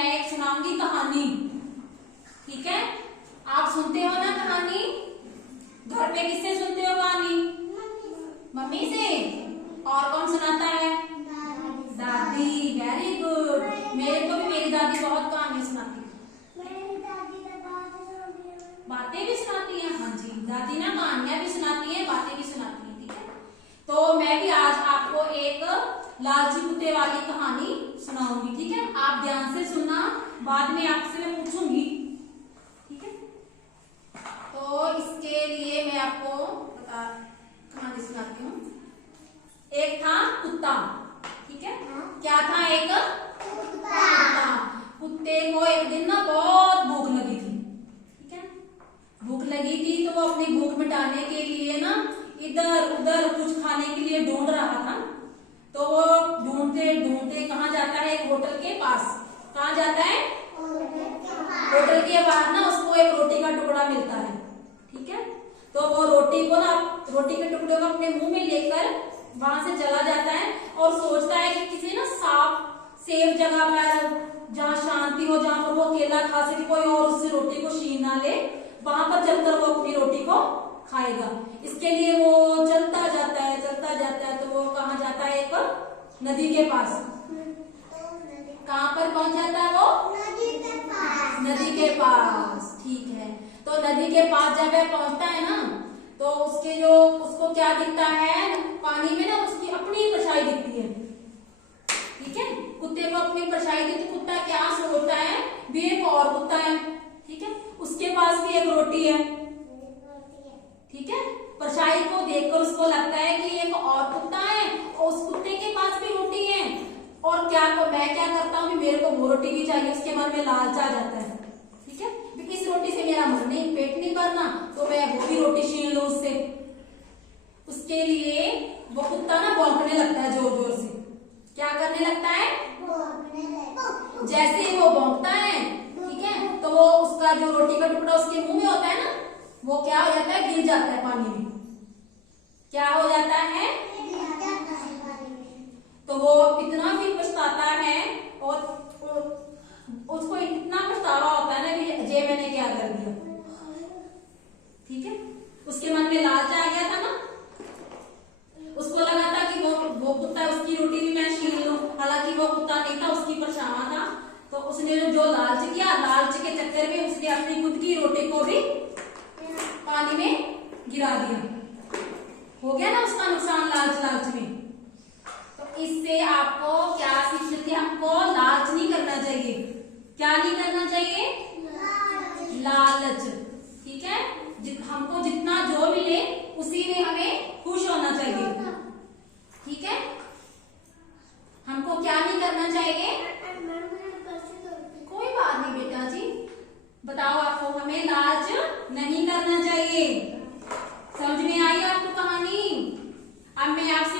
मैं एक सुनाऊंगी कहानी। ठीक है, आप सुनते हो ना कहानी? घर पे किससे सुनते हो कहानी? मम्मी से। और कौन सुनाता है? दादी। Very good. मेरे को भी मेरी दादी बहुत कहानी सुनाती है। बातें भी सुनाती है। हाँ जी, दादी ना कहानियां भी सुनाती है, बातें भी सुनाती है। ठीक है, तो मैं भी आज आपको एक लालची कुत्ते वाली कहानी सुनाऊंगी। ठीक है, आप ध्यान से सुनना, बाद में आपसे मैं पूछूंगी। ठीक है, तो इसके लिए मैं आपको कहानी सुनाती हूँ। एक था कुत्ता। ठीक है, क्या था? एक कुत्ता। कुत्ते को एक दिन ना बहुत भूख लगी थी। ठीक है, भूख लगी थी तो वो अपनी भूख मिटाने के लिए ना इधर उधर कुछ खाने के लिए ढूंढ रहा था। तो वो ढूंढते ढूंढते कहाँ जाता है? एक होटल के पास। कहाँ जाता है? होटल के बाहर ना उसको एक रोटी का टुकड़ा मिलता है। ठीक है, तो वो रोटी को ना, रोटी के टुकड़े को अपने मुंह में लेकर वहां से चला जाता है और सोचता है कि किसी ना साफ सेफ जगह पर, जहाँ शांति हो, जहाँ पर वो अकेला खा सके, कोई और उससे रोटी को छीन ना ले, वहां पर चलकर वो अपनी रोटी को खाएगा। इसके लिए वो चलता जाता है, चलता जाता है। तो वो कहाँ जाता है? एक नदी के पास। कहाँ पर पहुंच जाता है वो? नदी के पास। ठीक है, तो नदी के पास जब वह पहुंचता है ना, तो उसको क्या दिखता है? पानी में ना उसकी अपनी परछाई दिखती है। ठीक है, कुत्ते को अपनी परछाई दिखती। कुत्ता क्या सोचता है? भी एक और कुत्ता है। ठीक है, उसके पास भी एक रोटी है। ठीक है, परछाई को देखकर उसको लगता है कि एक और कुत्ता है और उस कुत्ते के पास भी रोटी है। और मैं क्या करता हूँ, मेरे को वो रोटी भी चाहिए। उसके मन में लालच आ जाता है। ठीक है, इस रोटी से मेरा पेट नहीं भरना, तो मैं वो भी रोटी छीन लूं उससे। उसके लिए वो कुत्ता ना भौंकने लगता है जोर जोर से। क्या करने लगता है? जैसे ही वो भौंकता है, ठीक है, तो वो उसका जो रोटी का टुकड़ा उसके मुंह में होता है ना, वो क्या हो जाता है? गिर जाता है पानी में। क्या हो जाता है? तो वो इतना फिर पछताता है और उसको इतना पछतावा होता है ना कि ये मैंने क्या कर दिया। ठीक है, उसके मन में लालच आ गया था ना, उसको लगा था कि वो कुत्ता, उसकी रोटी भी मैं छीन लूं। हालांकि वो कुत्ता नहीं था, उसकी परछावा था। तो उसने जो लालच किया, लालच के चक्कर में उसने अपनी खुद की रोटी को भी पानी में गिरा दिया। हो गया ना उसका नुकसान लालच में। तो इससे आपको क्या सीख मिलती है? हमको लालच नहीं करना चाहिए। क्या नहीं करना चाहिए? लालच। ठीक है, हमको जितना जो मिले उसी में हमें खुश होना चाहिए। ठीक है, हमको क्या नहीं करना चाहिए? कोई बात नहीं बेटा जी, बताओ आपको, हमें लालच नहीं करना चाहिए। समझ में आई आपको कहानी? अब मैं आपसे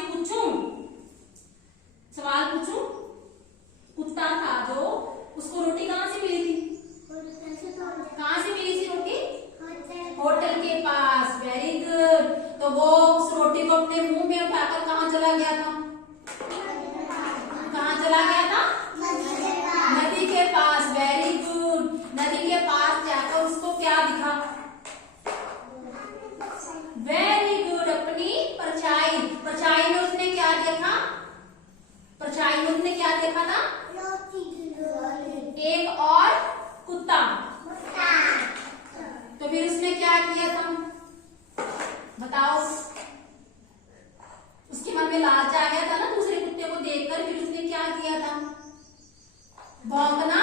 सवाल पूछूं। कुत्ता था जो, उसको रोटी कहाँ से मिली थी? कहाँ से मिली थी रोटी? होटल के पास। Very good. तो वो उस रोटी को अपने मुंह में उठाकर कहाँ चला गया था? कहाँ चला गया था? नदी के पास। Very good. नदी के पास जाकर उसको क्या दिखा? वेरी गुड, अपनी परछाई। परछाई में उसने क्या देखा? परछाई में उसने क्या देखा था? एक और कुत्ता। तो फिर उसने क्या किया था? बताओ। उसके मन में लालच आ गया था ना दूसरे कुत्ते को देखकर, फिर उसने क्या किया था? भौंकना